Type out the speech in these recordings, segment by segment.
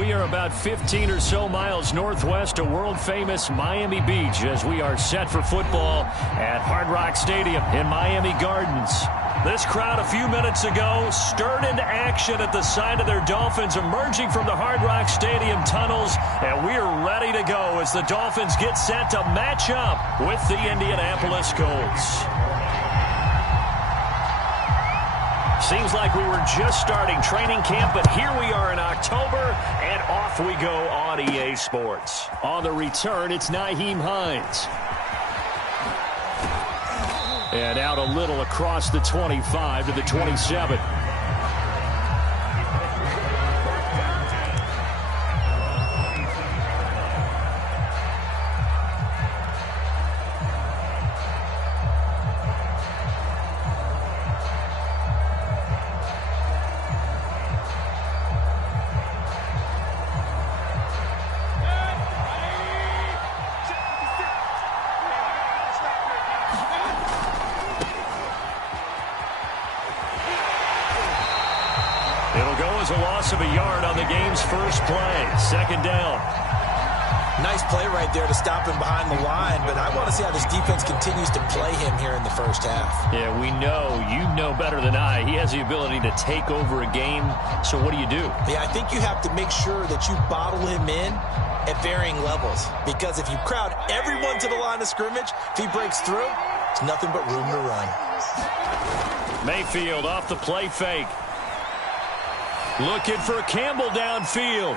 we are about 15 or so miles northwest of world-famous Miami Beach as we are set for football at Hard Rock Stadium in Miami Gardens. This crowd a few minutes ago stirred into action at the sight of their Dolphins emerging from the Hard Rock Stadium tunnels, and we are ready to go as the Dolphins get set to match up with the Indianapolis Colts. Seems like we were just starting training camp, but here we are in October, and off we go on EA Sports. On the return, it's Nyheim Hines. And out a little across the 25 to the 27. It'll go as a loss of a yard on the game's first play. Second down. Nice play right there to stop him behind the line, but I want to see how this defense continues to play him here in the first half. Yeah, we know, you know better than I, he has the ability to take over a game. So what do you do? Yeah, I think you have to make sure that you bottle him in at varying levels, because if you crowd everyone to the line of scrimmage, if he breaks through, it's nothing but room to run. Mayfield off the play fake. Looking for Campbell downfield.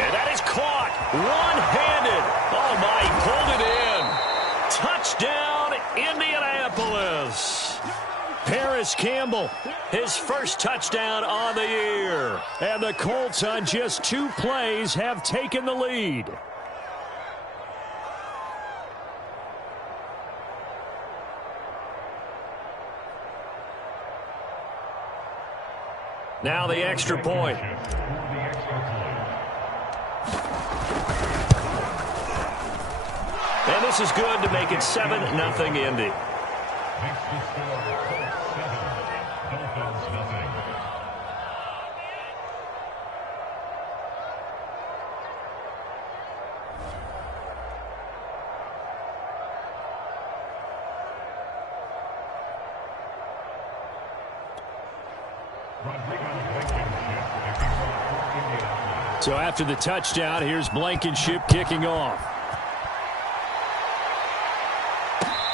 And that is caught one-handed. Oh, my, he pulled it in. Touchdown, Indianapolis. Paris Campbell, his first touchdown on the year. And the Colts on just 2 plays have taken the lead. Now the extra point. And this is good to make it 7-0 Indy. So after the touchdown, here's Blankenship kicking off.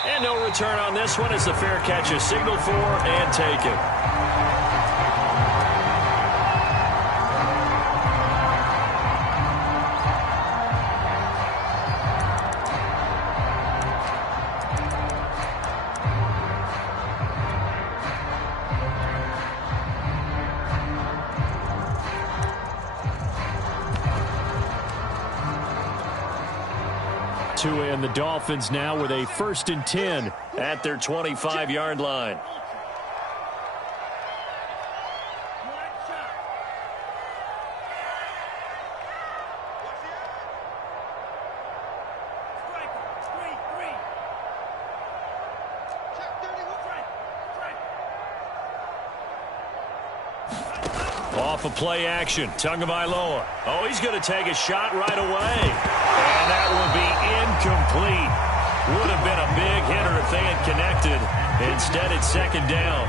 And no return on this one as the fair catch is signaled for and taken. And the Dolphins now with a 1st and 10 at their 25-yard line. Off of play action, Tagovailoa. Oh, he's going to take a shot right away. And that will be incomplete. Would have been a big hitter if they had connected. Instead, it's 2nd down.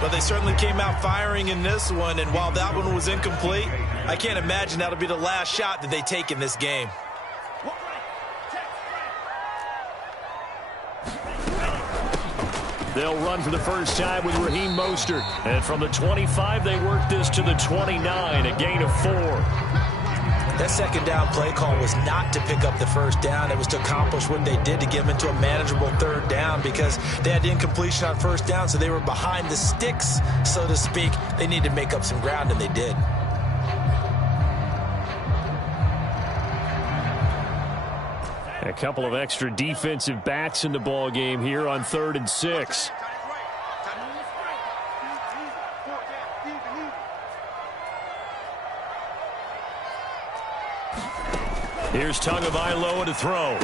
But they certainly came out firing in this one, and while that one was incomplete, I can't imagine that'll be the last shot that they take in this game. They'll run for the first time with Raheem Mostert. And from the 25, they work this to the 29, a gain of 4. That 2nd down play call was not to pick up the 1st down. It was to accomplish what they did to get them into a manageable 3rd down because they had incompletion on 1st down, so they were behind the sticks, so to speak. They needed to make up some ground, and they did. A couple of extra defensive backs in the ball game here on 3rd and 6. Here's Tagovailoa to throw.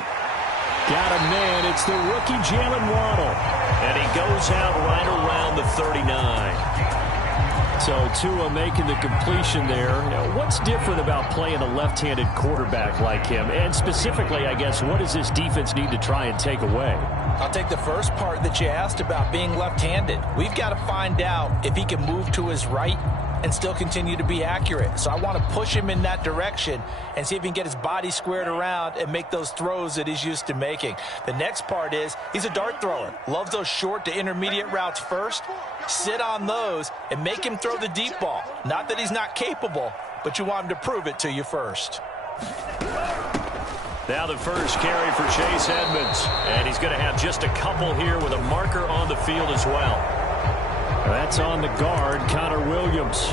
Got a man. It's the rookie Jalen Waddle. And he goes out right around the 39. So Tua making the completion there. What's different about playing a left-handed quarterback like him? And specifically, I guess, what does this defense need to try and take away? I'll take the first part that you asked about being left-handed. We've got to find out if he can move to his right and still continue to be accurate. So I want to push him in that direction and see if he can get his body squared around and make those throws that he's used to making. The next part is he's a dart thrower. Loves those short to intermediate routes first. Sit on those and make him throw the deep ball. Not that he's not capable, but you want him to prove it to you first. Now the first carry for Chase Edmonds. And he's going to have just a couple here with a marker on the field as well. That's on the guard, Connor Williams.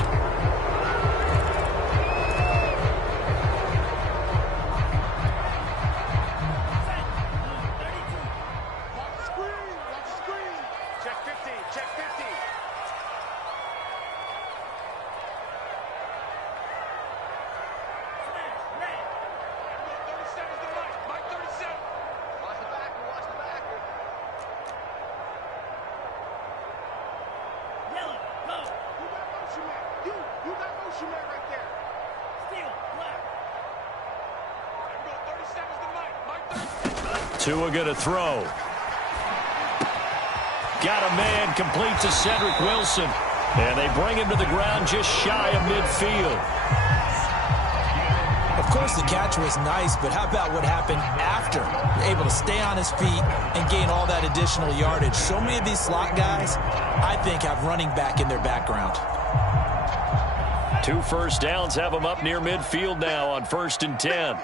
Tua going to throw. Got a man, complete to Cedric Wilson. And they bring him to the ground just shy of midfield. Of course, the catch was nice, but how about what happened after? Able to stay on his feet and gain all that additional yardage. So many of these slot guys, I think, have running back in their background. 2 first downs have them up near midfield now on 1st and 10.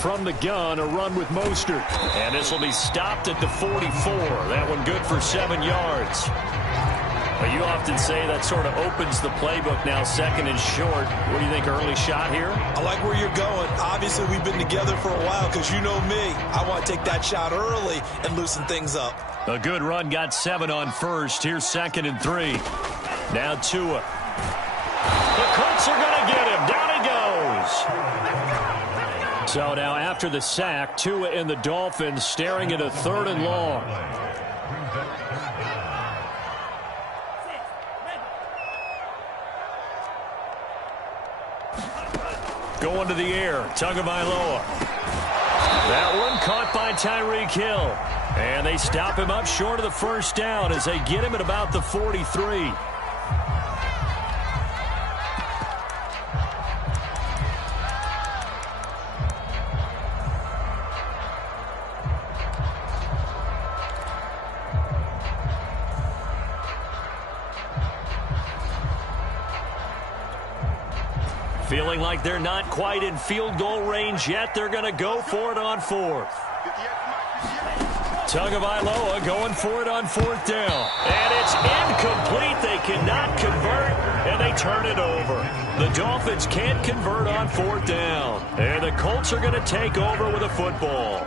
From the gun, a run with Mostert. And this will be stopped at the 44. That one good for 7 yards. But you often say that sort of opens the playbook now, 2nd and short. What do you think, early shot here? I like where you're going. Obviously, we've been together for a while because you know me. I want to take that shot early and loosen things up. A good run, got 7 on 1st. Here's 2nd and 3. Now Tua. The Colts are going to get him. Down he goes. So now after the sack, Tua and the Dolphins staring at a 3rd and long. Going to the air, Tagovailoa. That one caught by Tyreek Hill. And they stop him up short of the 1st down as they get him at about the 43. Feeling like they're not quite in field goal range yet. They're going to go for it on 4th. Tagovailoa going for it on 4th down. And it's incomplete. They cannot convert, and they turn it over. The Dolphins can't convert on 4th down. And the Colts are going to take over with a football.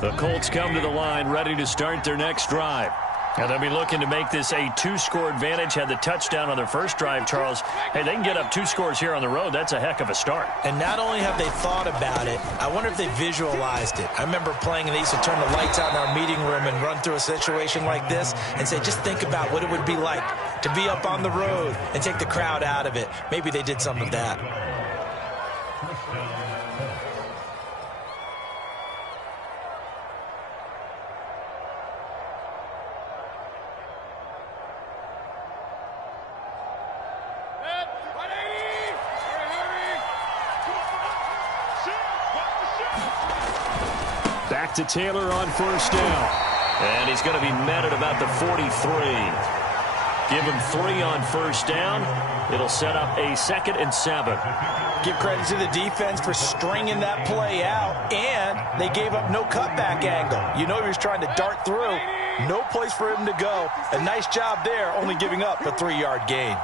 The Colts come to the line ready to start their next drive. And they'll be looking to make this a 2-score advantage. Had the touchdown on their first drive, Charles. Hey, they can get up 2 scores here on the road. That's a heck of a start. And not only have they thought about it, I wonder if they visualized it. I remember playing and they used to turn the lights out in our meeting room and run through a situation like this and say, just think about what it would be like to be up on the road and take the crowd out of it. Maybe they did some of that. Back to Taylor on 1st down. And he's going to be met at about the 43. Give him 3 on first down. It'll set up a 2nd and 7. Give credit to the defense for stringing that play out, and they gave up no cutback angle. You know he was trying to dart through. No place for him to go. A nice job there, only giving up a 3-yard gain.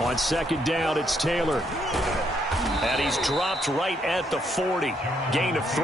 On 2nd down, it's Taylor. And he's dropped right at the 40. Gain of 3.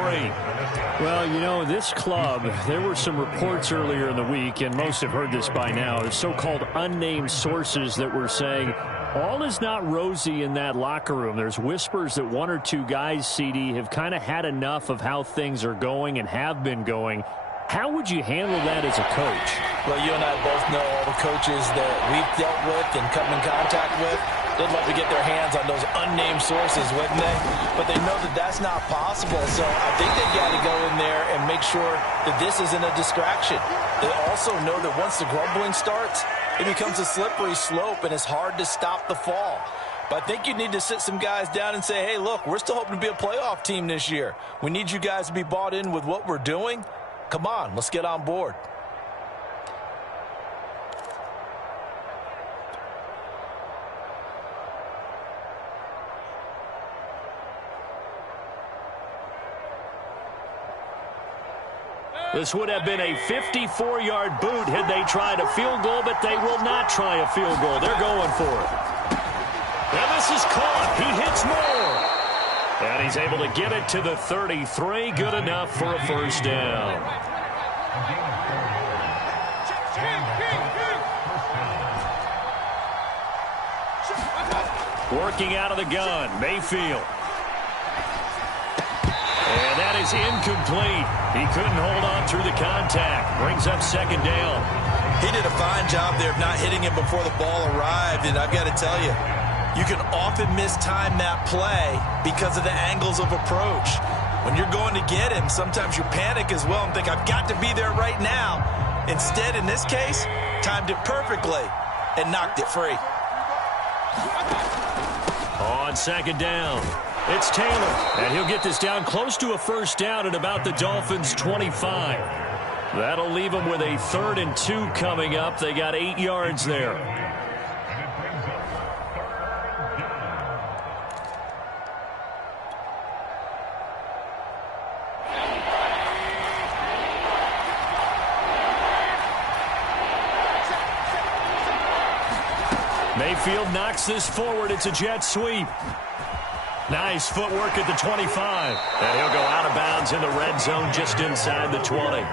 Well, you know, this club, there were some reports earlier in the week, and most have heard this by now, the so-called unnamed sources that were saying all is not rosy in that locker room. There's whispers that 1 or 2 guys, CD, have kind of had enough of how things are going and have been going. How would you handle that as a coach? Well, you and I both know all the coaches that we've dealt with and come in contact with. They'd love to get their hands on those unnamed sources, wouldn't they? But they know that that's not possible. So I think they've got to go in there and make sure that this isn't a distraction. They also know that once the grumbling starts, it becomes a slippery slope and it's hard to stop the fall. But I think you need to sit some guys down and say, hey, look, we're still hoping to be a playoff team this year. We need you guys to be bought in with what we're doing. Come on, let's get on board. This would have been a 54-yard boot had they tried a field goal, but they will not try a field goal. They're going for it. And this is caught. He hits more. And he's able to get it to the 33. Good enough for a first down. Working out of the gun, Mayfield. And that is incomplete. He couldn't hold on through the contact. Brings up 2nd down. He did a fine job there of not hitting him before the ball arrived. And I've got to tell you, you can often mistime that play because of the angles of approach. When you're going to get him, sometimes you panic as well and think, I've got to be there right now. Instead, in this case, timed it perfectly and knocked it free. On 2nd down, it's Taylor, and he'll get this down close to a first down at about the Dolphins' 25. That'll leave them with a 3rd and 2 coming up. They got 8 yards there. Mayfield knocks this forward. It's a jet sweep. Nice footwork at the 25. And he'll go out of bounds in the red zone just inside the 20.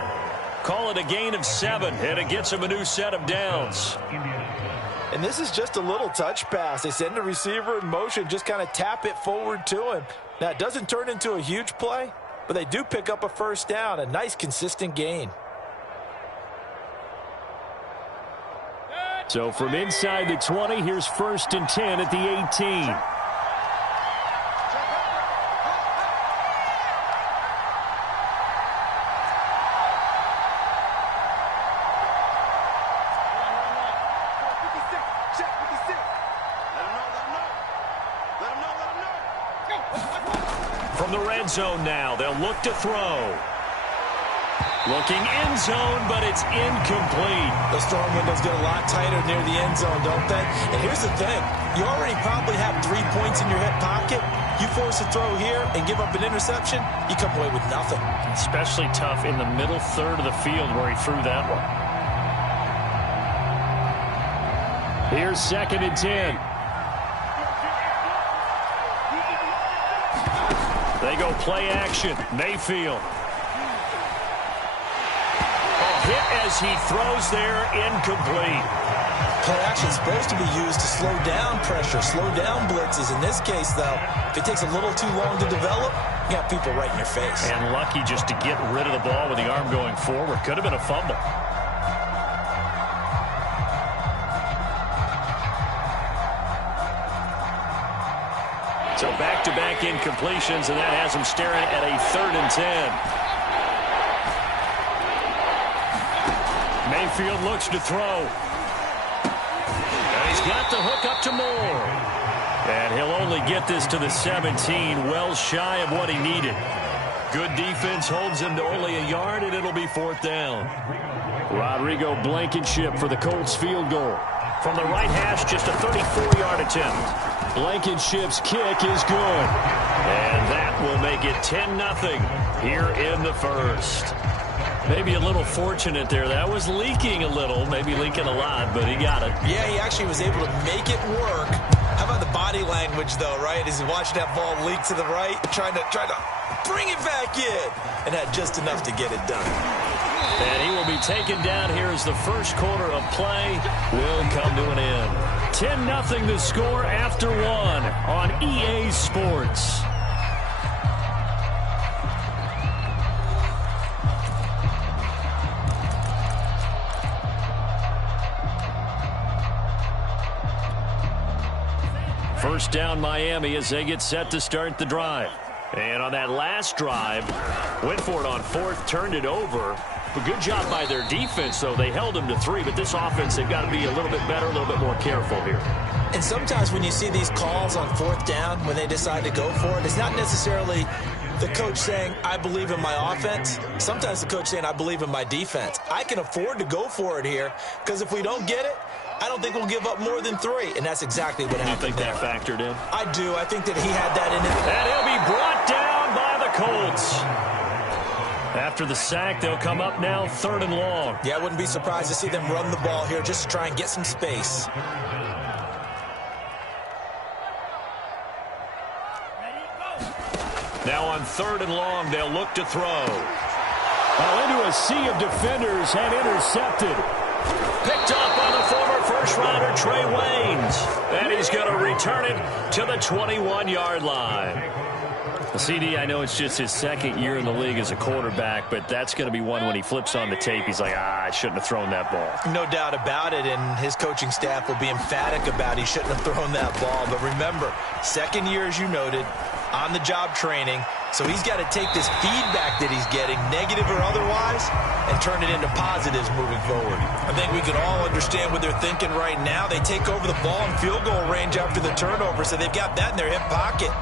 Call it a gain of 7, and it gets him a new set of downs. And this is just a little touch pass. They send the receiver in motion, just kind of tap it forward to him. Now, it doesn't turn into a huge play, but they do pick up a first down, a nice, consistent gain. So from inside the 20, here's 1st and 10 at the 18. From the red zone now, they'll look to throw. Looking end zone, but it's incomplete. The storm windows get a lot tighter near the end zone, don't they? And here's the thing. You already probably have 3 points in your hip pocket. You force a throw here and give up an interception, you come away with nothing. Especially tough in the middle third of the field where he threw that one. Here's 2nd and 10. They go play action. Mayfield. Hit as he throws there, incomplete. Play action is supposed to be used to slow down pressure, slow down blitzes. In this case, though, if it takes a little too long to develop, you got people right in your face. And lucky just to get rid of the ball with the arm going forward. Could have been a fumble. So back-to-back incompletions, and that has him staring at a 3rd and 10. Mayfield looks to throw. And he's got the hook up to Moore. And he'll only get this to the 17, well shy of what he needed. Good defense holds him to only a yard, and it'll be 4th down. Rodrigo Blankenship for the Colts field goal. From the right hash, just a 34-yard attempt. Blankenship's kick is good. And that will make it 10-0 here in the first. Maybe a little fortunate there. That was leaking a little, maybe leaking a lot, but he got it. Yeah, he actually was able to make it work. How about the body language, though, right? As he watched that ball leak to the right, trying to bring it back in, and had just enough to get it done. And he will be taken down here as the first quarter of play will come to an end. 10-0 the score after 1 on EA Sports. First down Miami as they get set to start the drive. And on that last drive, went for it on 4th, turned it over. A good job by their defense, though. They held them to 3, but this offense, they've got to be a little bit better, a little bit more careful here. And sometimes when you see these calls on 4th down, when they decide to go for it, it's not necessarily the coach saying, I believe in my offense. Sometimes the coach saying, I believe in my defense. I can afford to go for it here, because if we don't get it, I don't think we'll give up more than 3, and that's exactly what happened. You think that factored in? I do. I think that he had that in it. And he'll be brought down by the Colts. After the sack, they'll come up now 3rd and long. Yeah, I wouldn't be surprised to see them run the ball here just to try and get some space. Now on 3rd and long, they'll look to throw. Into a sea of defenders and intercepted. Picked up by the former first-rounder Trey Waynes. And he's going to return it to the 21-yard line. CD, I know it's just his 2nd year in the league as a quarterback, but that's going to be one when he flips on the tape, he's like, I shouldn't have thrown that ball. No doubt about it, and his coaching staff will be emphatic about he shouldn't have thrown that ball. But remember, 2nd year, as you noted, on-the-job training, so he's got to take this feedback that he's getting, negative or otherwise, and turn it into positives moving forward. I think we can all understand what they're thinking right now. They take over the ball in field goal range after the turnover, so they've got that in their hip pocket.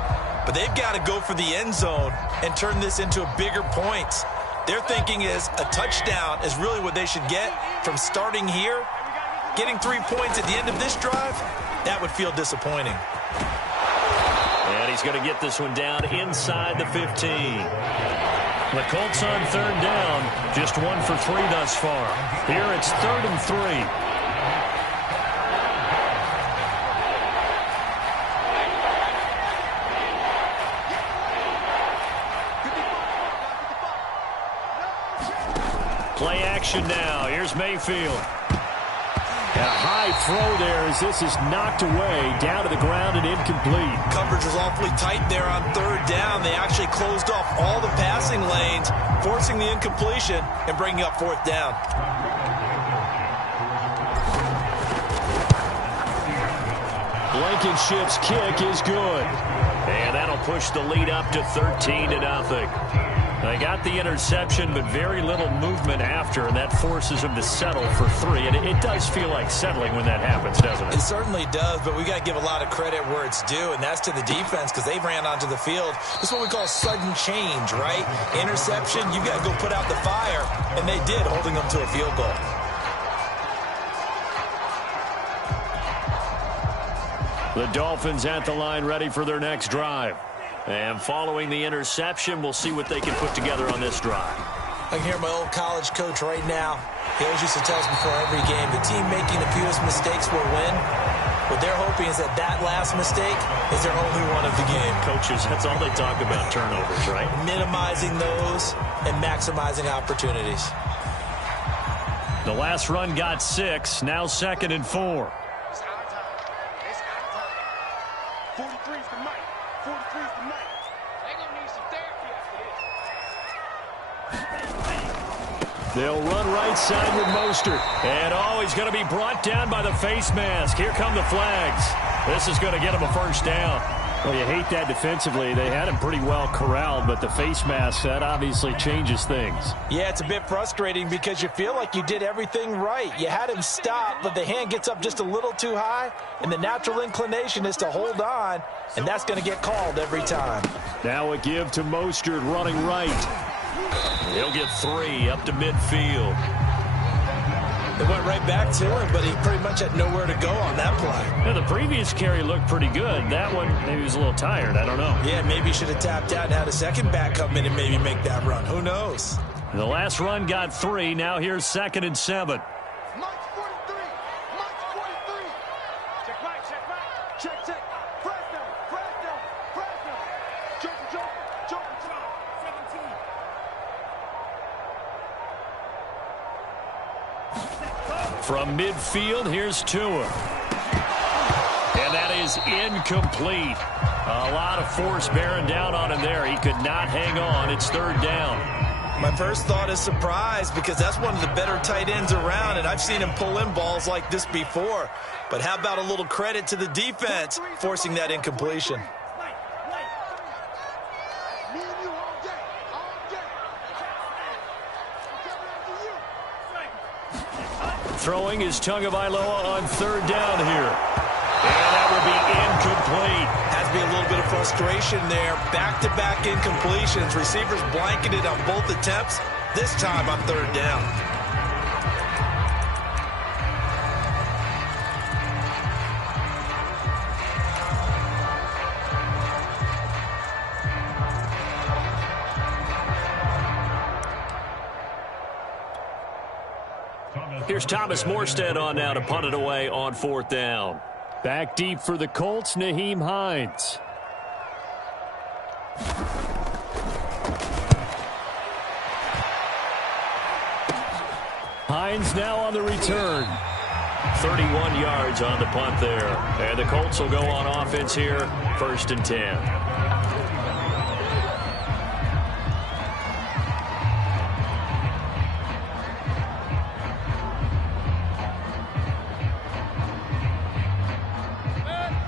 But they've got to go for the end zone and turn this into bigger points. Their thinking is a touchdown is really what they should get from starting here. Getting 3 points at the end of this drive, that would feel disappointing. And he's going to get this one down inside the 15. The Colts on 3rd down, just 1 for 3 thus far. Here it's 3rd and 3. Play action now. Here's Mayfield. And a high throw there as this is knocked away, down to the ground and incomplete. Coverage was awfully tight there on 3rd down. They actually closed off all the passing lanes, forcing the incompletion and bringing up 4th down. Blankenship's kick is good. And that'll push the lead up to 13-0. They got the interception, but very little movement after, and that forces them to settle for 3. And it does feel like settling when that happens, doesn't it? It certainly does, but we got to give a lot of credit where it's due, and that's to the defense because they ran onto the field. This is what we call sudden change, right? Interception, you got to go put out the fire, and they did, holding them to a field goal. The Dolphins at the line ready for their next drive. And following the interception, we'll see what they can put together on this drive. I can hear my old college coach right now. He always used to tell us before every game, the team making the fewest mistakes will win. What they're hoping is that that last mistake is their only one of the game. Coaches, that's all they talk about, turnovers, right? Minimizing those and maximizing opportunities. The last run got 6, now 2nd and 4. They'll run right side with Mostert. And, he's going to be brought down by the face mask. Here come the flags. This is going to get him a first down. Well, you hate that defensively. They had him pretty well corralled, but the face mask, that obviously changes things. Yeah, it's a bit frustrating because you feel like you did everything right. You had him stop, but the hand gets up just a little too high, and the natural inclination is to hold on, and that's going to get called every time. Now a give to Mostert running right. He'll get 3 up to midfield. It went right back to him, but he pretty much had nowhere to go on that play. Yeah, the previous carry looked pretty good. That one, maybe he was a little tired. I don't know. Yeah, maybe he should have tapped out and had a second back come in and maybe make that run. Who knows? The last run got 3. Now here's 2nd and 7. From midfield, here's Tua. And that is incomplete. A lot of force bearing down on him there. He could not hang on. It's 3rd down. My first thought is surprise because that's one of the better tight ends around, and I've seen him pull in balls like this before. But how about a little credit to the defense forcing that incompletion? Throwing is Tagovailoa on 3rd down here. And that will be incomplete. Has to be a little bit of frustration there. Back-to-back incompletions. Receivers blanketed on both attempts. This time on 3rd down. Here's Thomas Morstead on now to punt it away on 4th down. Back deep for the Colts, Nyheim Hines. Hines now on the return. 31 yards on the punt there. And the Colts will go on offense here, 1st and 10.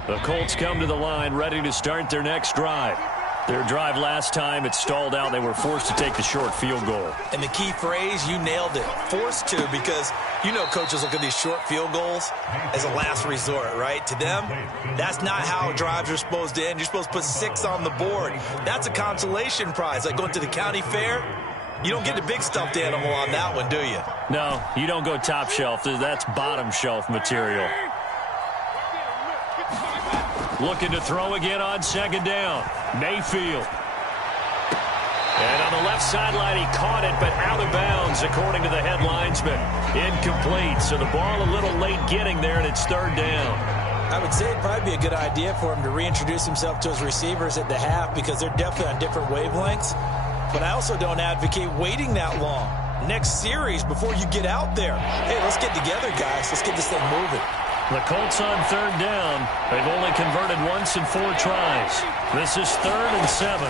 The Colts come to the line ready to start their next drive. Their drive last time, it stalled out. They were forced to take the short field goal. And the key phrase, you nailed it, forced to, because you know coaches look at these short field goals as a last resort, right? To them, that's not how drives are supposed to end. You're supposed to put 6 on the board. That's a consolation prize, like going to the county fair. You don't get the big stuffed animal on that one, do you? No, you don't go top shelf. That's bottom shelf material. Looking to throw again on 2nd down. Mayfield. And on the left sideline, he caught it, but out of bounds, according to the head linesman. Incomplete, so the ball a little late getting there, and it's 3rd down. I would say it'd probably be a good idea for him to reintroduce himself to his receivers at the half because they're definitely on different wavelengths. But I also don't advocate waiting that long. Next series before you get out there. Hey, let's get together, guys. Let's get this thing moving. The Colts on 3rd down. They've only converted once in 4 tries. This is 3rd and 7.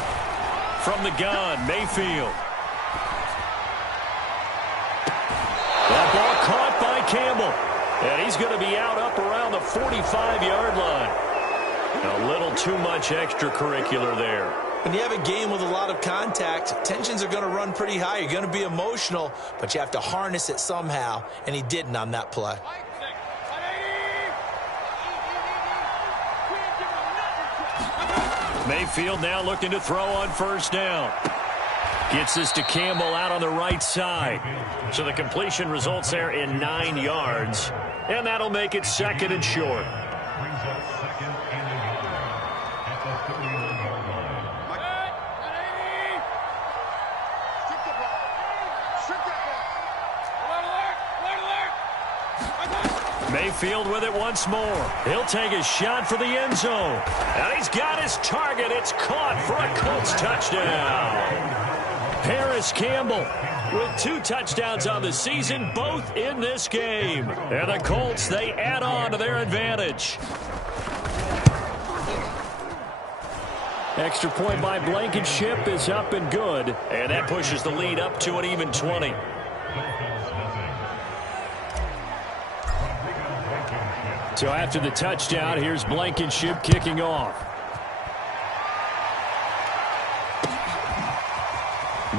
From the gun, Mayfield. That ball caught by Campbell. And he's going to be out up around the 45-yard line. A little too much extracurricular there. When you have a game with a lot of contact, tensions are going to run pretty high. You're going to be emotional, but you have to harness it somehow, and he didn't on that play. Mayfield now looking to throw on 1st down. Gets this to Campbell out on the right side. So the completion results there in 9 yards. And that'll make it 2nd and short. Mayfield with it once more. He'll take a shot for the end zone. And he's got his target. It's caught for a Colts touchdown. Paris Campbell with 2 touchdowns on the season, both in this game. And the Colts, they add on to their advantage. Extra point by Blankenship is up and good. And that pushes the lead up to an even 20. So after the touchdown, here's Blankenship kicking off.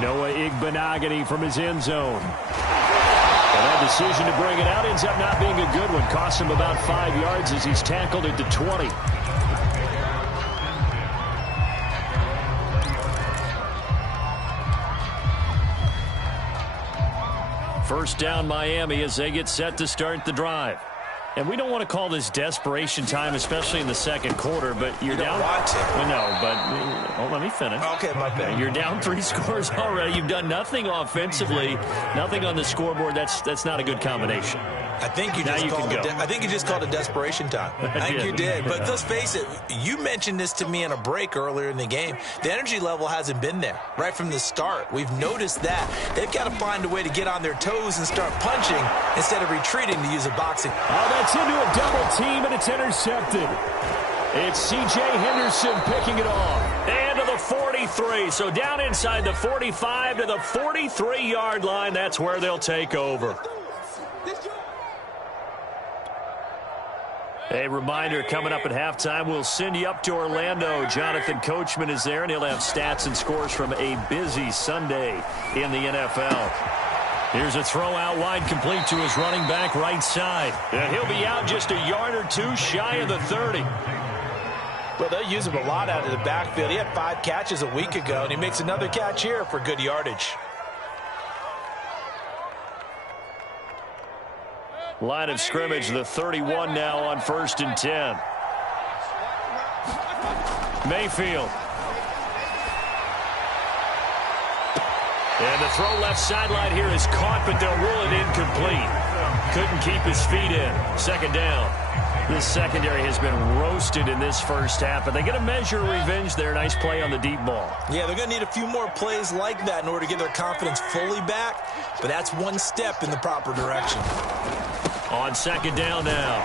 Noah Igbenogany from his end zone. And that decision to bring it out ends up not being a good one. Costs him about 5 yards as he's tackled at the 20. First down Miami as they get set to start the drive. And we don't want to call this desperation time, especially in the second quarter, but you're down. Want to. Well, no, but let me finish. Okay, my bad. You're down 3 scores already. You've done nothing offensively, nothing on the scoreboard. That's not a good combination. I think you just called it desperation time. I think you did. But let's face it, you mentioned this to me in a break earlier in the game. The energy level hasn't been there right from the start. We've noticed that. They've got to find a way to get on their toes and start punching instead of retreating to use a boxing. Oh, that's into a double team, and it's intercepted. It's C.J. Henderson picking it off. And to the 43. So down inside the 45 to the 43-yard line. That's where they'll take over. A reminder, coming up at halftime, we'll send you up to Orlando. Jonathan Coachman is there, and he'll have stats and scores from a busy Sunday in the NFL. Here's a throw out wide, complete to his running back right side. And he'll be out just a yard or two shy of the 30. Well, they'll use him a lot out of the backfield. He had 5 catches a week ago, and he makes another catch here for good yardage. Line of scrimmage, the 31 now on 1st and 10. Mayfield. And the throw left sideline here is caught, but they'll rule it incomplete. Couldn't keep his feet in. Second down. This secondary has been roasted in this first half, but they get a measure of revenge there. Nice play on the deep ball. Yeah, they're going to need a few more plays like that in order to get their confidence fully back, but that's one step in the proper direction. On second down now,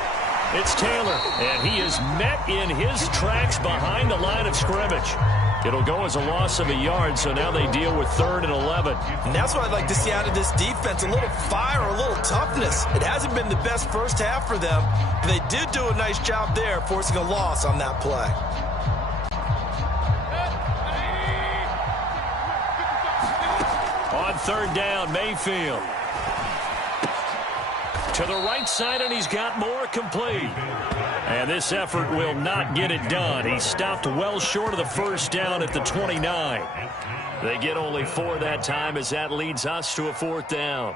it's Taylor, and he is met in his tracks behind the line of scrimmage. It'll go as a loss of a yard, so now they deal with 3rd and 11. And that's what I'd like to see out of this defense, a little fire, a little toughness. It hasn't been the best first half for them, but they did do a nice job there, forcing a loss on that play. On 3rd down, Mayfield. To the right side, and he's got more, complete. And this effort will not get it done. He stopped well short of the first down at the 29. They get only 4 that time as that leads us to a 4th down.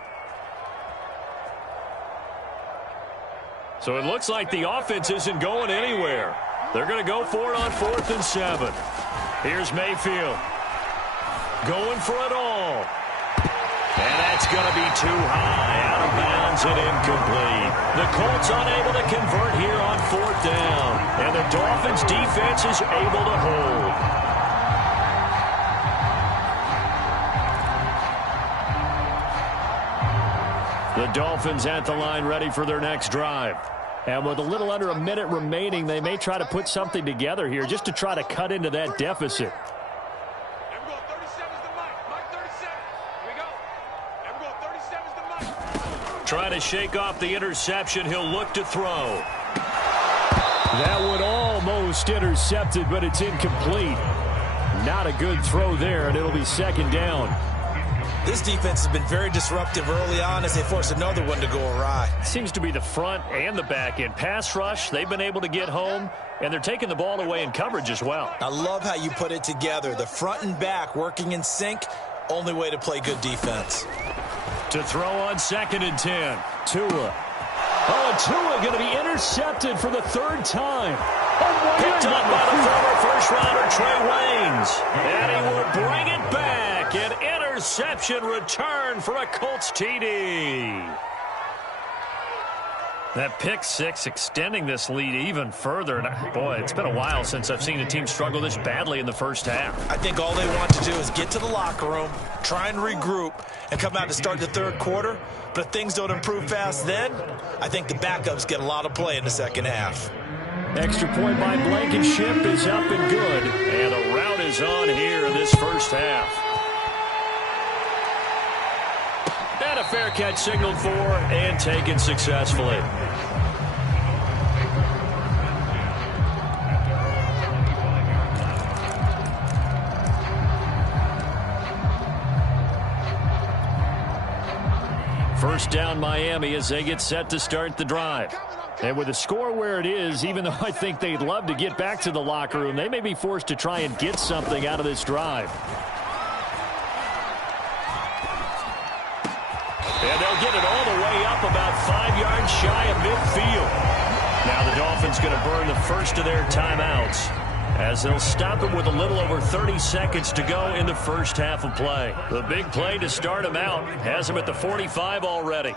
So it looks like the offense isn't going anywhere. They're going to go for it on 4th and 7. Here's Mayfield. Going for it all. And that's going to be too high, out of bounds and incomplete. The Colts unable to convert here on 4th down. And the Dolphins defense is able to hold. The Dolphins at the line ready for their next drive. And with a little under a minute remaining, they may try to put something together here just to try to cut into that deficit. Trying to shake off the interception. He'll look to throw. That would almost intercepted, but it's incomplete. Not a good throw there, and it'll be 2nd down. This defense has been very disruptive early on as they force another one to go awry. Seems to be the front and the back end. Pass rush, they've been able to get home, and they're taking the ball away in coverage as well. I love how you put it together. The front and back working in sync, only way to play good defense. To throw on 2nd and 10. Tua. Oh, and Tua going to be intercepted for the 3rd time. Picked up by the former first-rounder Trey Waynes. And he will bring it back. An interception return for a Colts TD. That pick 6 extending this lead even further. And boy, it's been a while since I've seen a team struggle this badly in the first half. I think all they want to do is get to the locker room, try and regroup, and come out to start the 3rd quarter. But if things don't improve fast then, I think the backups get a lot of play in the second half. Extra point by Blankenship is up and good. And a rout is on here in this first half. And a fair catch signaled for and taken successfully. First down Miami as they get set to start the drive. And with the score where it is, even though I think they'd love to get back to the locker room, they may be forced to try and get something out of this drive. And they'll get it all the way up about 5 yards shy of midfield. Now the Dolphins going to burn the first of their timeouts as they'll stop it with a little over 30 seconds to go in the first half of play. The big play to start him out has him at the 45 already.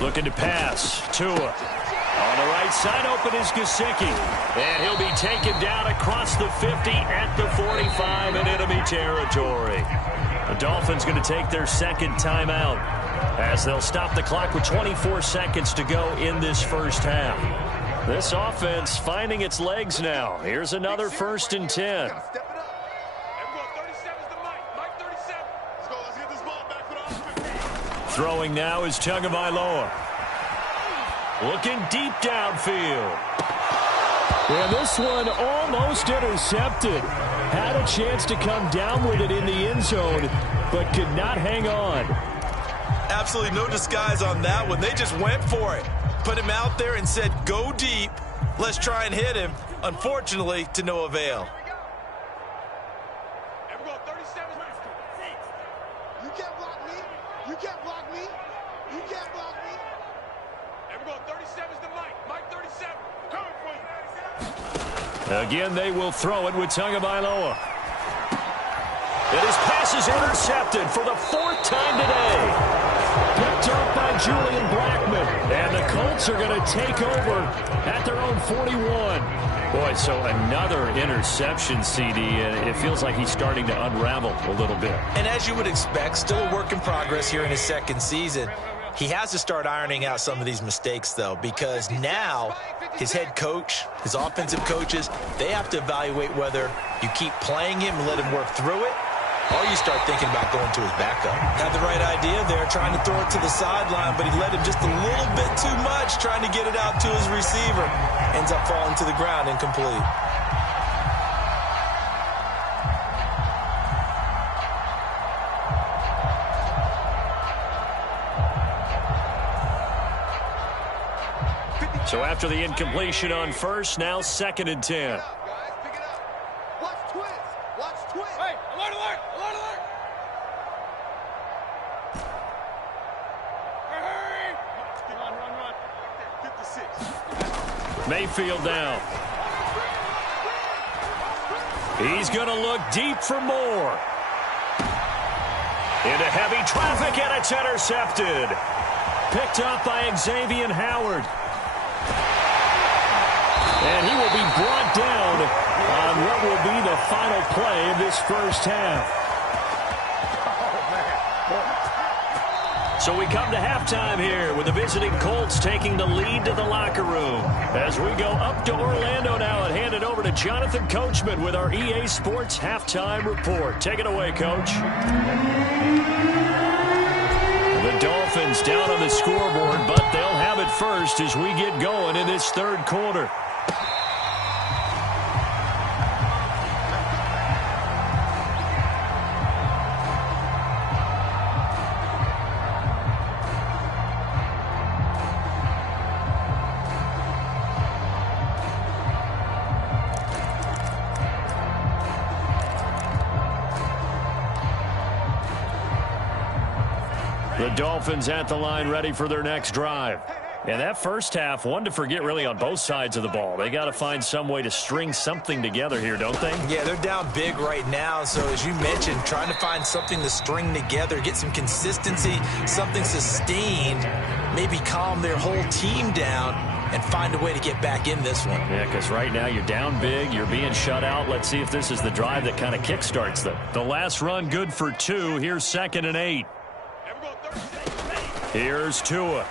Looking to pass. Tua. On the right side, open is Gesicki. And he'll be taken down across the 50 at the 45 in enemy territory. The Dolphins going to take their second timeout as they'll stop the clock with 24 seconds to go in this first half. This offense finding its legs now. Here's another 1st and 10. Throwing now is Tagovailoa. Looking deep downfield. And this one almost intercepted. Had a chance to come down with it in the end zone, but could not hang on. Absolutely no disguise on that one. They just went for it. Put him out there and said, go deep. Let's try and hit him. Unfortunately, to no avail. You can't block me. You can't block me. You can't block me. Everyone, 37's the Mike. Mike 37. Coming for you. Again, they will throw it with Tagovailoa. And his pass is intercepted for the 4th time today. Picked up by Julian Blackmon. And the Colts are going to take over at their own 41. Boy, so another interception, CD, and it feels like he's starting to unravel a little bit. And as you would expect, still a work in progress here in his second season. He has to start ironing out some of these mistakes, though, because now his head coach, his offensive coaches, they have to evaluate whether you keep playing him and let him work through it, or you start thinking about going to his backup. Had the right idea there, trying to throw it to the sideline, but he let him just a little bit too much, trying to get it out to his receiver. Ends up falling to the ground, incomplete. So after the incompletion on first, now 2nd and 10. Watch twist. Watch twist. Hey, alert, alert, alert, alert. Hurry. Run. 56. Mayfield down. He's going to look deep for more. Into heavy traffic, and it's intercepted. Picked up by Xavier Howard. And he will be brought down on what will be the final play of this first half. So we come to halftime here with the visiting Colts taking the lead to the locker room. As we go up to Orlando now and hand it over to Jonathan Coachman with our EA Sports Halftime Report. Take it away, Coach. The Dolphins down on the scoreboard, but they'll have it first as we get going in this third quarter. The Dolphins at the line ready for their next drive. And that first half, one to forget really on both sides of the ball. They got to find some way to string something together here, don't they? Yeah, they're down big right now. So as you mentioned, trying to find something to string together, get some consistency, something sustained, maybe calm their whole team down and find a way to get back in this one. Yeah, because right now you're down big, you're being shut out. Let's see if this is the drive that kind of kickstarts them. The last run good for 2. Here's 2nd and 8. Here's Tua.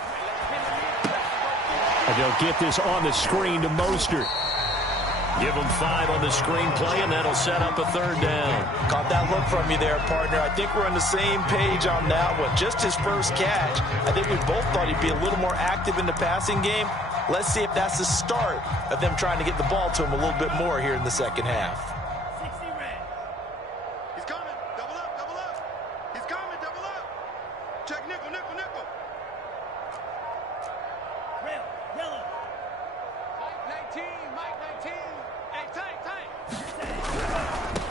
And they'll get this on the screen to Mostert. Give him 5 on the screenplay, and that'll set up a 3rd down. Caught that look from you there, partner. I think we're on the same page on that one. Just his first catch. I think we both thought he'd be a little more active in the passing game. Let's see if that's the start of them trying to get the ball to him a little bit more here in the second half. He's coming. Double up, double up. He's coming, double up. Check nickel, nickel, nickel. Yellow. Mike 19, Mike 19. Hey, tight, tight.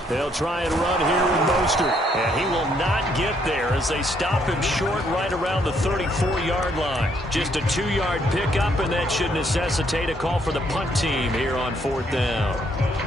They'll try and run here with Mostert. And he will not get there as they stop him short right around the 34-yard line. Just a 2-yard pickup, and that should necessitate a call for the punt team here on 4th down.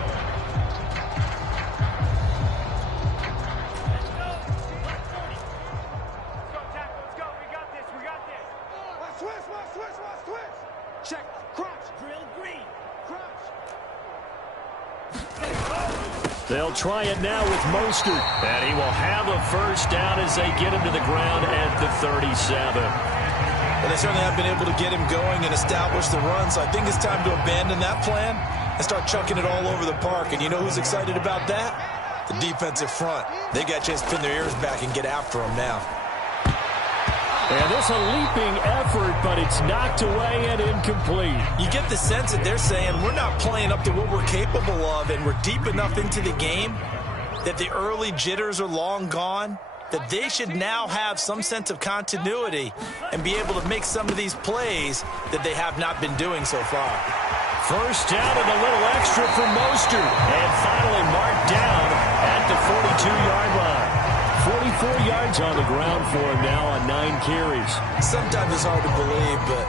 They'll try it now with Mostert. And he will have a first down as they get him to the ground at the 37. Well, they certainly have been able to get him going and establish the run, so I think it's time to abandon that plan and start chucking it all over the park. And you know who's excited about that? The defensive front. They got a chance to pin their ears back and get after him now. And there's a leaping effort, but it's knocked away and incomplete. You get the sense that they're saying we're not playing up to what we're capable of, and we're deep enough into the game that the early jitters are long gone, that they should now have some sense of continuity and be able to make some of these plays that they have not been doing so far. First down and a little extra for Mostert. And finally marked down at the 42-yard line. 44 yards on the ground for him now on 9 carries. Sometimes it's hard to believe, but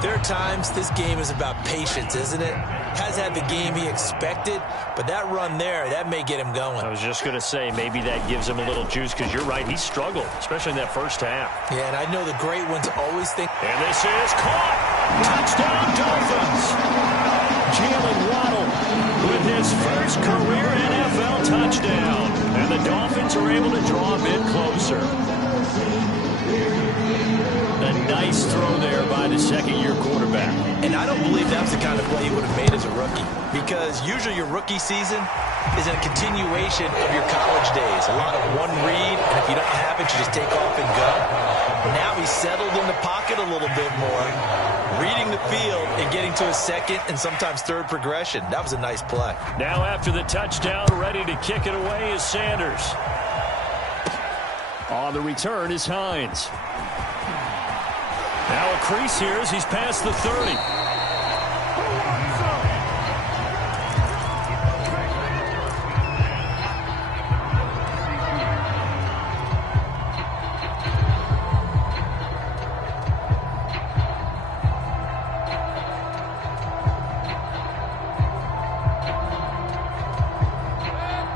there are times this game is about patience, isn't it? Has had the game he expected, but that run there, that may get him going. I was just going to say, maybe that gives him a little juice, because you're right, he struggled, especially in that first half. Yeah, and I know the great ones always think. And this is caught. Touchdown, Dolphins. Jalen Waddle with his first career NFL touchdown. And the Dolphins are able to draw a bit closer. A nice throw there by the second-year quarterback. And I don't believe that's the kind of play he would have made as a rookie, because usually your rookie season is a continuation of your college days. A lot of one read, and if you don't have it, you just take off and go. Now he's settled in the pocket a little bit more, reading the field and getting to his second and sometimes third progression. That was a nice play. Now after the touchdown, ready to kick it away is Sanders. On the return is Hines. Now a crease here as he's past the 30.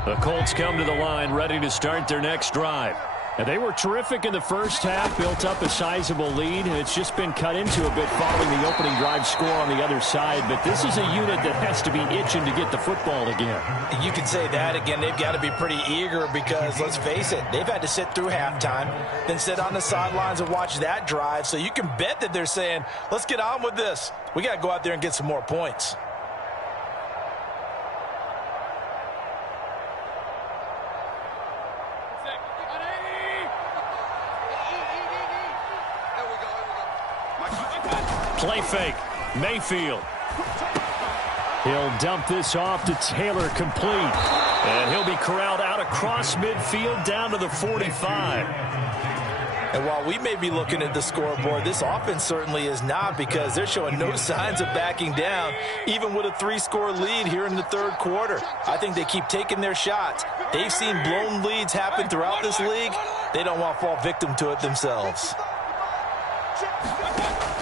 The Colts come to the line, ready to start their next drive. And they were terrific in the first half, built up a sizable lead, and it's just been cut into a bit following the opening drive score on the other side. But this is a unit that has to be itching to get the football again. You can say that again. They've got to be pretty eager because, let's face it, they've had to sit through halftime, then sit on the sidelines and watch that drive. So you can bet that they're saying, let's get on with this. We got to go out there and get some more points. Play fake. Mayfield. He'll dump this off to Taylor, complete. And he'll be corralled out across midfield down to the 45. And while we may be looking at the scoreboard, this offense certainly is not, because they're showing no signs of backing down, even with a 3-score lead here in the third quarter. I think they keep taking their shots. They've seen blown leads happen throughout this league. They don't want to fall victim to it themselves.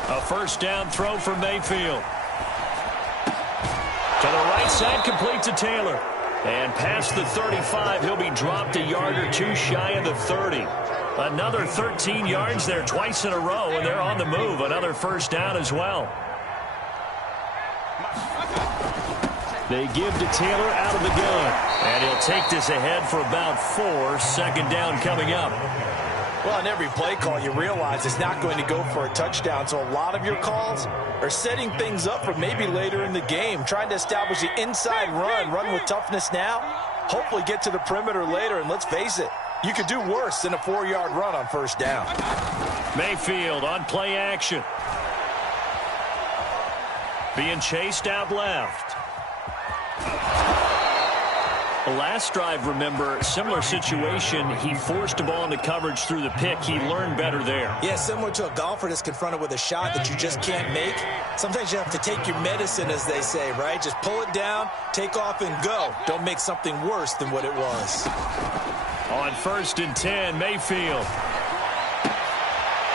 A first down throw for Mayfield. To the right side, complete to Taylor. And past the 35, he'll be dropped a yard or two shy of the 30. Another 13 yards there twice in a row, and they're on the move. Another first down as well. They give to Taylor out of the gun. And he'll take this ahead for about 4. Second down coming up. Well, in every play call, you realize it's not going to go for a touchdown. So a lot of your calls are setting things up for maybe later in the game, trying to establish the inside run with toughness now, hopefully get to the perimeter later. And let's face it, you could do worse than a 4-yard run on first down. Mayfield on play action. Being chased out left. Last drive, remember, similar situation. He forced a ball into coverage through the pick. He learned better there. Yeah, similar to a golfer that's confronted with a shot that you just can't make. Sometimes you have to take your medicine, as they say, right? Just pull it down, take off, and go. Don't make something worse than what it was. On 1st and 10, Mayfield.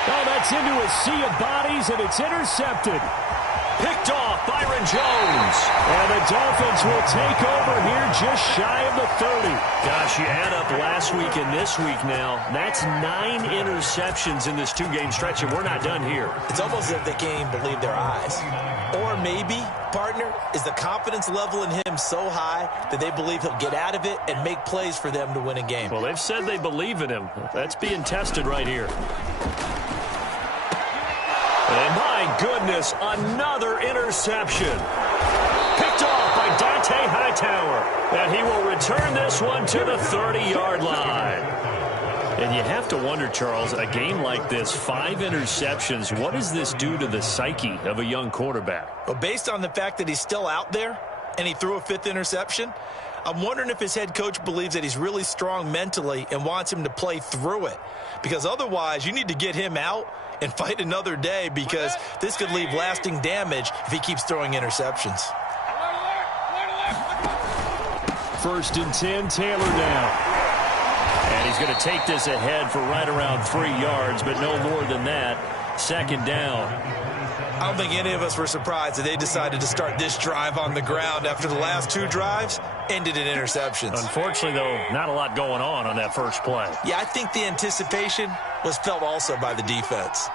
Oh, that's into a sea of bodies, and it's intercepted. Picked off, Byron Jones. And the Dolphins will take over here just shy of the 30. Gosh, you add up last week and this week now. That's 9 interceptions in this 2-game stretch, and we're not done here. It's almost as if they can't even believe their eyes. Or maybe, partner, is the confidence level in him so high that they believe he'll get out of it and make plays for them to win a game. Well, they've said they believe in him. That's being tested right here. And my goodness, another interception. Picked off by Dante Hightower. And he will return this one to the 30-yard line. And you have to wonder, Charles, a game like this, 5 interceptions, what does this do to the psyche of a young quarterback? Well, based on the fact that he's still out there and he threw a 5th interception, I'm wondering if his head coach believes that he's really strong mentally and wants him to play through it. Because otherwise, you need to get him out and fight another day, because this could leave lasting damage if he keeps throwing interceptions. 1st and 10, Taylor down. And he's going to take this ahead for right around 3 yards, but no more than that. 2nd down. I don't think any of us were surprised that they decided to start this drive on the ground after the last 2 drives ended in interceptions. Unfortunately, though, not a lot going on that first play. Yeah, I think the anticipation was felt also by the defense.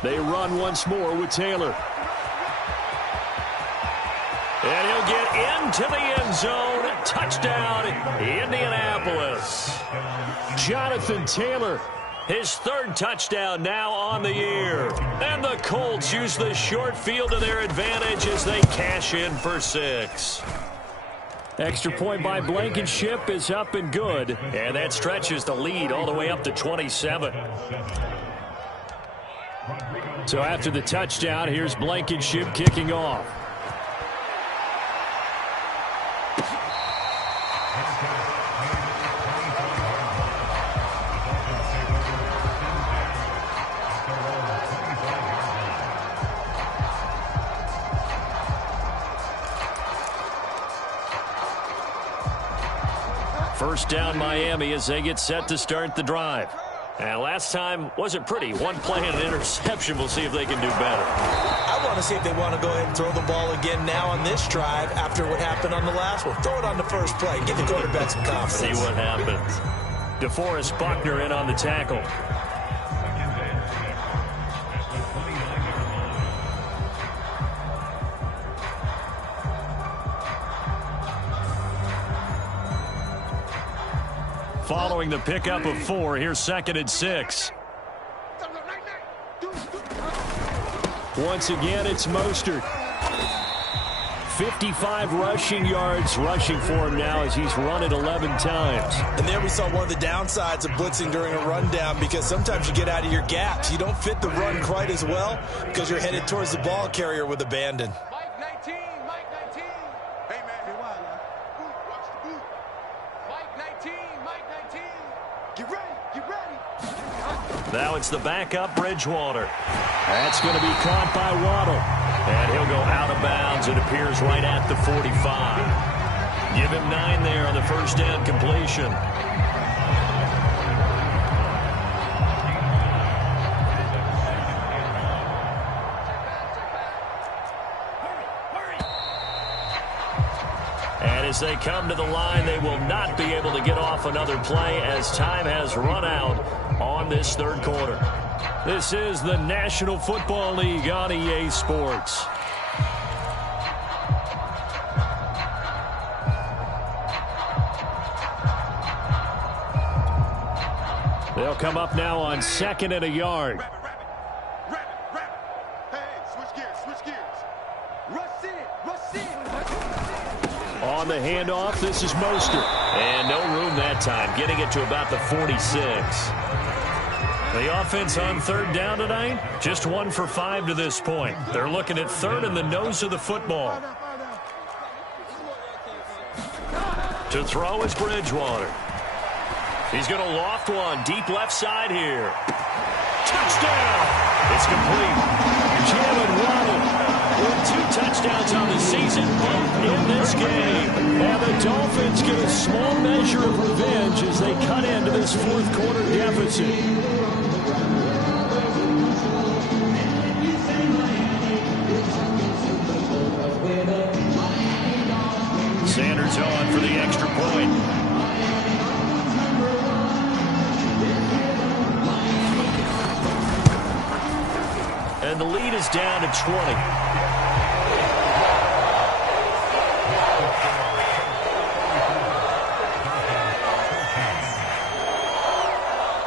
They run once more with Taylor. And he'll get into the end zone. Touchdown, Indianapolis. Jonathan Taylor. His 3rd touchdown now on the year. And the Colts use the short field to their advantage as they cash in for 6. Extra point by Blankenship is up and good. And that stretches the lead all the way up to 27. So after the touchdown, here's Blankenship kicking off. First down, Miami, as they get set to start the drive. And last time wasn't pretty. 1 play and an interception. We'll see if they can do better. I want to see if they want to go ahead and throw the ball again now on this drive after what happened on the last one. Throw it on the first play. Give the quarterback some confidence. See what happens. DeForest Buckner in on the tackle. Following the pickup of 4, here's 2nd and 6. Once again, it's Mostert. 55 rushing yards rushing for him now as he's run it 11 times. And there we saw one of the downsides of blitzing during a rundown, because sometimes you get out of your gaps. You don't fit the run quite as well because you're headed towards the ball carrier with abandon. Mike 19, Mike 19. Hey, man, hey, why, man? Watch the boot. Mike 19, Mike 19. Get ready, get ready. Now it's the backup Bridgewater. That's going to be caught by Waddle. And he'll go out of bounds, it appears, right at the 45. Give him 9 there on the first down completion. And as they come to the line, they will not be able to get off another play as time has run out on this 3rd quarter. This is the National Football League on EA Sports. They'll come up now on 2nd and a yard. Rabbit. Hey, switch gears, switch gears. Rush in, rush in. On the handoff, this is Mostert. And no room that time, getting it to about the 46. The offense on third down tonight, just 1 for 5 to this point. They're looking at third in the nose of the football. To throw is Bridgewater. He's going to loft one deep left side here. Touchdown! It's complete. Jalen Waddle with 2 touchdowns on the season, both in this game. And the Dolphins get a small measure of revenge as they cut into this fourth quarter deficit. Sanders on for the extra point. And the lead is down to 20.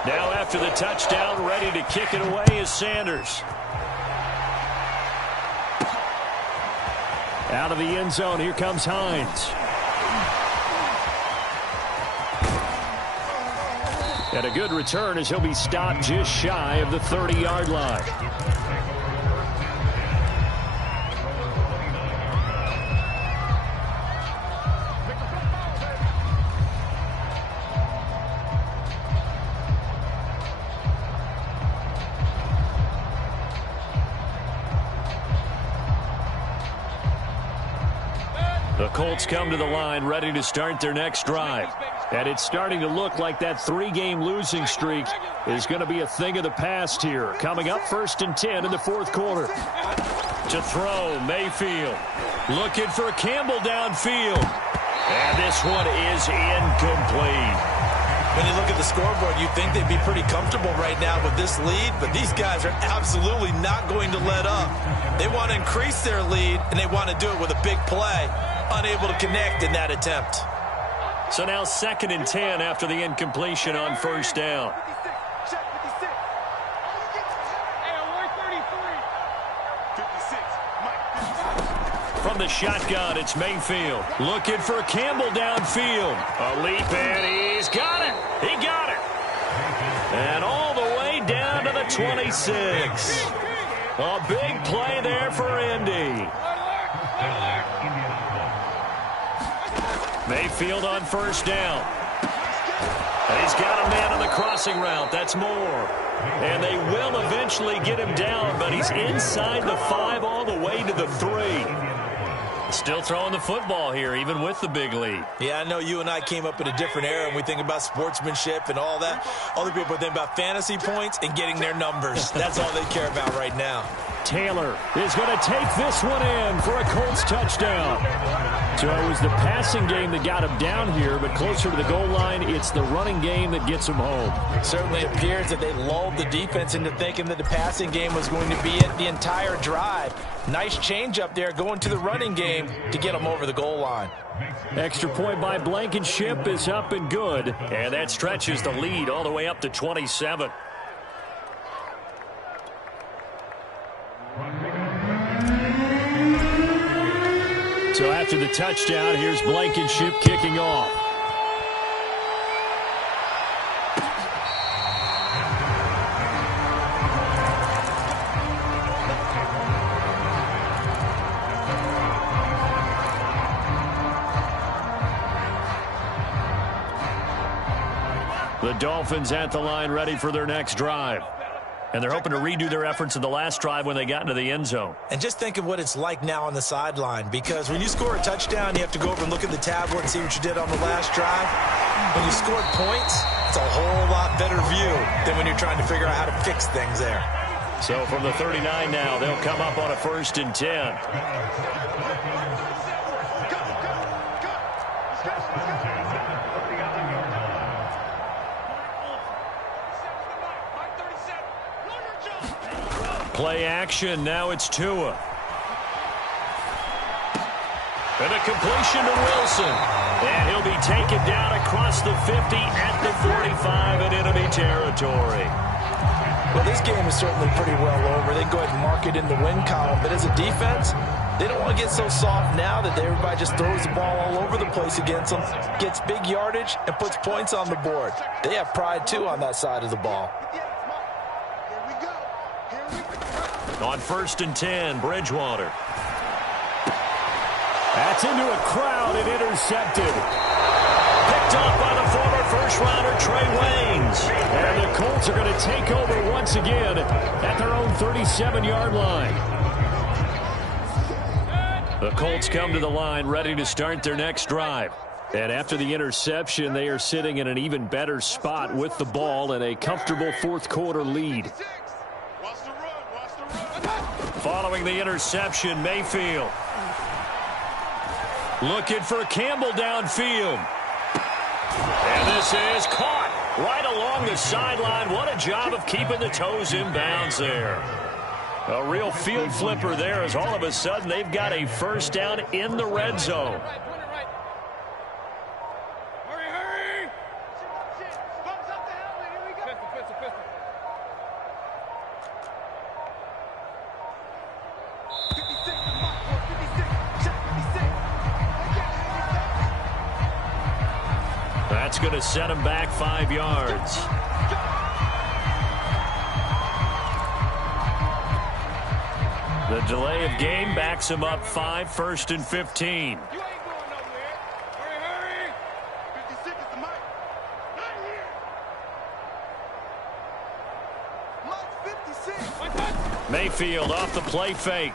Now after the touchdown, ready to kick it away is Sanders. Out of the end zone, here comes Hines. And a good return as he'll be stopped just shy of the 30-yard line. The Colts come to the line ready to start their next drive. And it's starting to look like that 3-game losing streak is going to be a thing of the past here. Coming up 1st and 10 in the fourth quarter. To throw, Mayfield. Looking for Campbell downfield. And this one is incomplete. When you look at the scoreboard, you'd think they'd be pretty comfortable right now with this lead, but these guys are absolutely not going to let up. They want to increase their lead, and they want to do it with a big play. Unable to connect in that attempt. So now 2nd and 10 after the incompletion on first down. From the shotgun, it's Mayfield. Looking for Campbell downfield. A leap, and he's got it. He got it. And all the way down to the 26. A big play there for Indy. Mayfield on first down. And he's got a man on the crossing route. That's Moore. And they will eventually get him down, but he's inside the 5 all the way to the 3. Still throwing the football here, even with the big lead. Yeah, I know you and I came up in a different era, and we think about sportsmanship and all that. Other people think about fantasy points and getting their numbers. That's all they care about right now. Taylor is going to take this one in for a Colts touchdown. So it was the passing game that got him down here, but closer to the goal line, it's the running game that gets him home. It certainly appears that they lulled the defense into thinking that the passing game was going to be it the entire drive. Nice change up there going to the running game to get them over the goal line. Extra point by Blankenship is up and good. And that stretches the lead all the way up to 27. So after the touchdown, here's Blankenship kicking off. The Dolphins at the line ready for their next drive. And they're hoping to redo their efforts in the last drive when they got into the end zone. And just think of what it's like now on the sideline, because when you score a touchdown, you have to go over and look at the tablet and see what you did on the last drive. When you scored points, it's a whole lot better view than when you're trying to figure out how to fix things there. So from the 39 now, they'll come up on a 1st and 10. Play action. Now it's Tua. And a completion to Wilson. And he'll be taken down across the 50 at the 45 in enemy territory. Well, this game is certainly pretty well over. They can go ahead and mark it in the win column. But as a defense, They don't want to get so soft now that everybody just throws the ball all over the place against them, gets big yardage, and puts points on the board. They have pride, too, on that side of the ball. On 1st and 10, Bridgewater. That's into a crowd and intercepted. Picked up by the former first-rounder Trey Waynes. And the Colts are going to take over once again at their own 37-yard line. The Colts come to the line ready to start their next drive. And after the interception, they are sitting in an even better spot with the ball and a comfortable fourth-quarter lead. Following the interception, Mayfield. Looking for Campbell downfield. And this is caught right along the sideline. What a job of keeping the toes in bounds there. A real field flipper there as all of a sudden they've got a first down in the red zone. That's going to set him back 5 yards. The delay of game backs him up 5, 1st and 15. Mayfield off the play fake.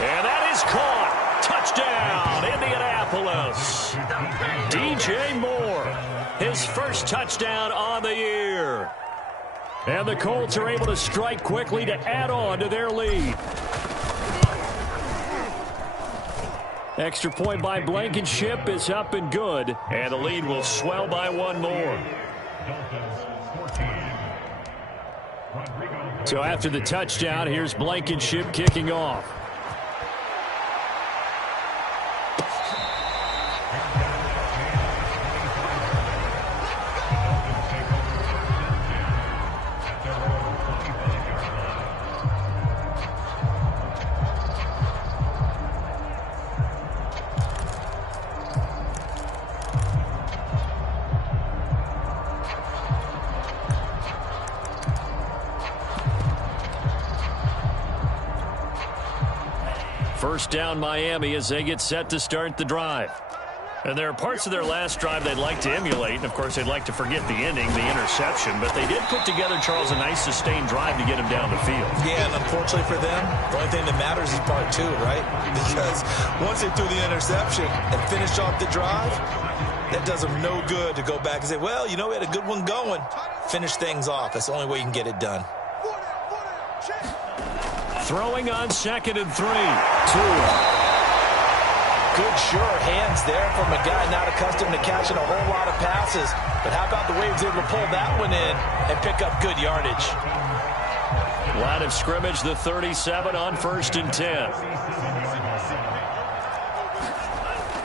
And that is caught. Touchdown, Indianapolis. DJ Moore, his first touchdown on the year. And the Colts are able to strike quickly to add on to their lead. Extra point by Blankenship is up and good. And the lead will swell by 1 more. So after the touchdown, here's Blankenship kicking off. First down Miami as they get set to start the drive. And there are parts of their last drive they'd like to emulate. And, of course, they'd like to forget the ending, the interception. But they did put together, Charles, a nice sustained drive to get him down the field. Yeah, and unfortunately for them, the only thing that matters is part 2, right? Because once they threw the interception and finished off the drive, that does them no good to go back and say, well, you know, we had a good one going. Finish things off. That's the only way you can get it done. Throwing on 2nd and 3. Good, sure hands there from a guy not accustomed to catching a whole lot of passes. But how about the way he was able to pull that one in and pick up good yardage? Line of scrimmage, the 37 on 1st and 10.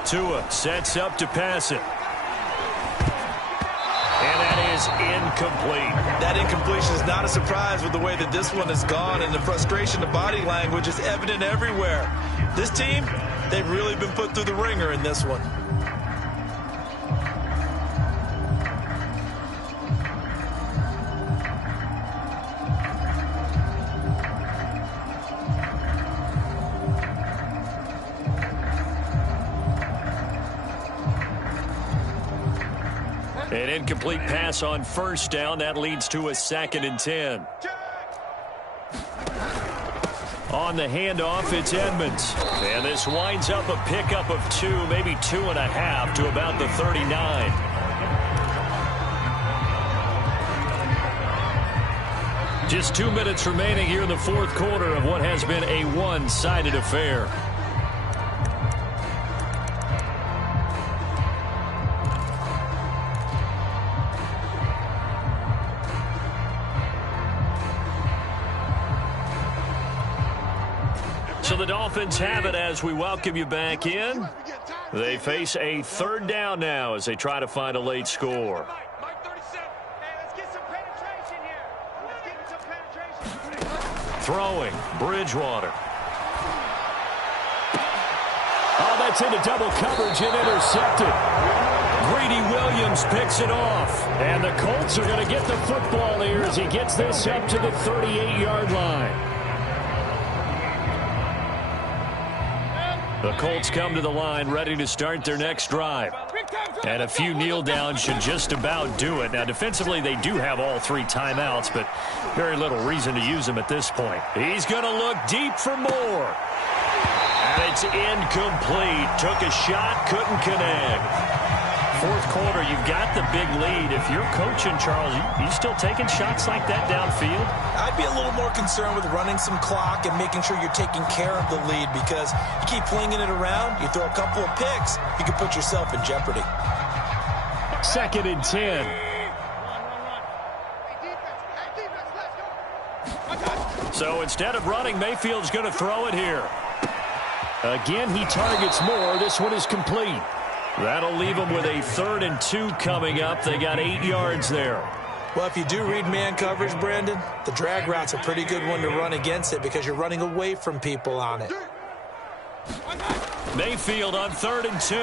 Tua sets up to pass it. And that is incomplete. That incompletion is not a surprise with the way that this one has gone, and the frustration, the body language is evident everywhere. This team, they've really been put through the ringer in this one. An incomplete pass on 1st down. That leads to a 2nd and 10. On the handoff, it's Edmonds. And this winds up a pickup of 2, maybe 2.5 to about the 39. Just 2 minutes remaining here in the 4th quarter of what has been a one-sided affair. So the Dolphins have it as we welcome you back in. They face a 3rd down now as they try to find a late score. throwing, Bridgewater. Oh, that's into double coverage and intercepted. Greedy Williams picks it off. And the Colts are going to get the football here as he gets this up to the 38-yard line. The Colts come to the line ready to start their next drive. And a few kneel downs should just about do it. Now, defensively, they do have all 3 timeouts, but very little reason to use them at this point. He's going to look deep for more. And it's incomplete. Took a shot, couldn't connect. Fourth quarter, you've got the big lead. If you're coaching, Charles, you still taking shots like that downfield? I'd be a little more concerned with running some clock and making sure you're taking care of the lead, because you keep flinging it around, you throw a couple of picks, you can put yourself in jeopardy. 2nd and 10. So instead of running, Mayfield's going to throw it here. Again, he targets more. This one is complete. That'll leave them with a 3rd and 2 coming up. They got 8 yards there. Well, if you do read man coverage, Brandon, the drag route's a pretty good one to run against it because you're running away from people on it. Mayfield on 3rd and 2.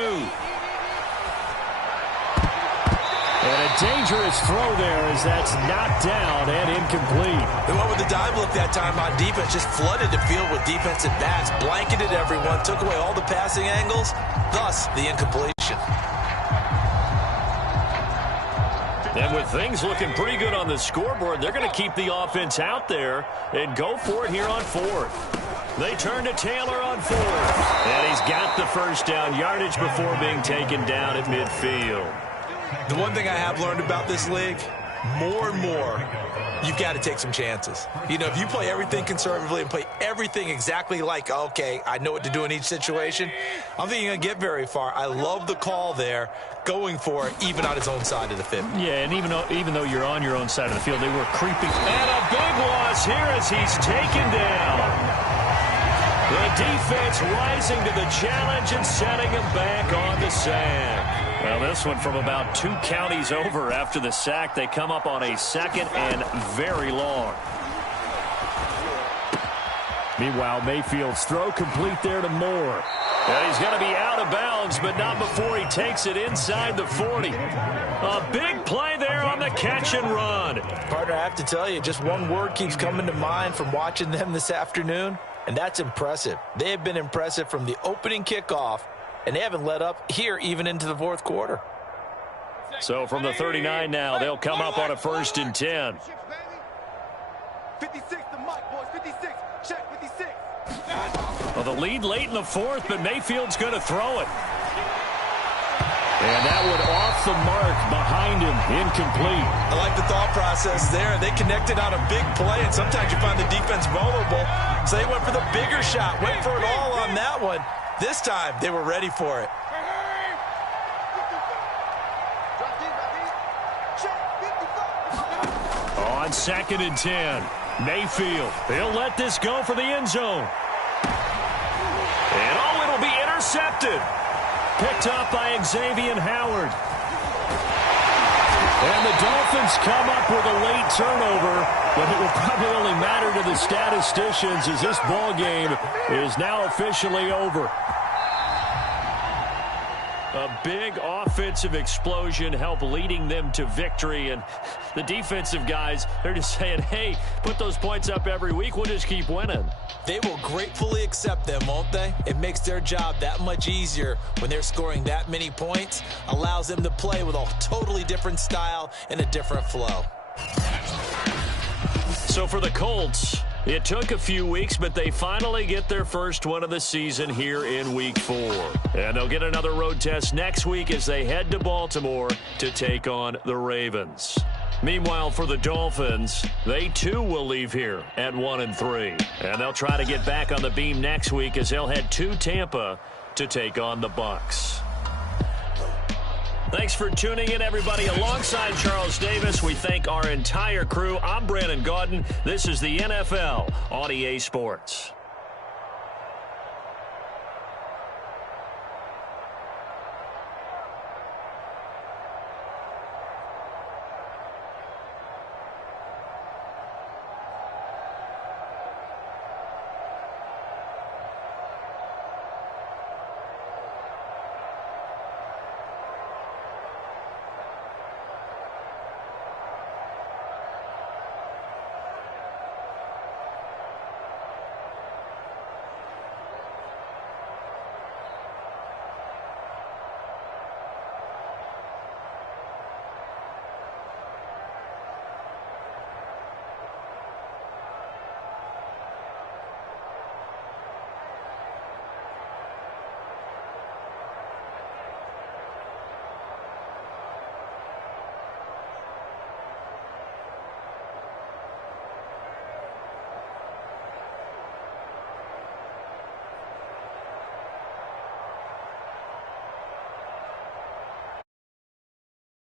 And a dangerous throw there as that's knocked down and incomplete. They went with the dive look that time on defense, just flooded the field with defensive backs, blanketed everyone, took away all the passing angles, thus the incompletion. And with things looking pretty good on the scoreboard, they're going to keep the offense out there and go for it here on 4th. They turn to Taylor on 4th. And he's got the first down yardage before being taken down at midfield. The one thing I have learned about this league, more and more, you've got to take some chances. You know, if you play everything conservatively and play everything exactly like, okay, I know what to do in each situation, I don't think you're going to get very far. I love the call there, going for it, even on his own side of the field. Yeah, and even though you're on your own side of the field, they were creeping. And a big loss here as he's taken down. The defense rising to the challenge and setting him back on the sack. Well, this one from about 2 counties over after the sack. They come up on a 2nd and very long. Meanwhile, Mayfield's throw complete there to Moore. And he's going to be out of bounds, but not before he takes it inside the 40. A big play there on the catch and run. Partner, I have to tell you, just one word keeps coming to mind from watching them this afternoon, and that's impressive. They have been impressive from the opening kickoff, and they haven't let up here even into the 4th quarter. So from the 39 now, they'll come up on a 1st and 10. 56 to Mike, boys. 56. Check 56. Well, the lead late in the 4th, but Mayfield's going to throw it. And that one off the mark behind him, incomplete. I like the thought process there. They connected on a big play, and sometimes you find the defense vulnerable. So they went for the bigger shot, went for it all on that one. This time, they were ready for it. On 2nd and 10, Mayfield. He'll let this go for the end zone. And oh, it'll be intercepted. Picked up by Xavier Howard. And the Dolphins come up with a late turnover, but it will probably only matter to the statisticians as this ball game is now officially over. A big offensive explosion helped leading them to victory, and the defensive guys, they're just saying, hey, put those points up every week, we'll just keep winning. They will gratefully accept them, won't they? It makes their job that much easier when they're scoring that many points, allows them to play with a totally different style and a different flow. So for the Colts, it took a few weeks, but they finally get their first one of the season here in Week 4. And they'll get another road test next week as they head to Baltimore to take on the Ravens. Meanwhile, for the Dolphins, they too will leave here at 1-3. And they'll try to get back on the beam next week as they'll head to Tampa to take on the Bucs. Thanks for tuning in, everybody. Alongside Charles Davis, we thank our entire crew. I'm Brandon Gaudin. This is the NFL on EA Sports.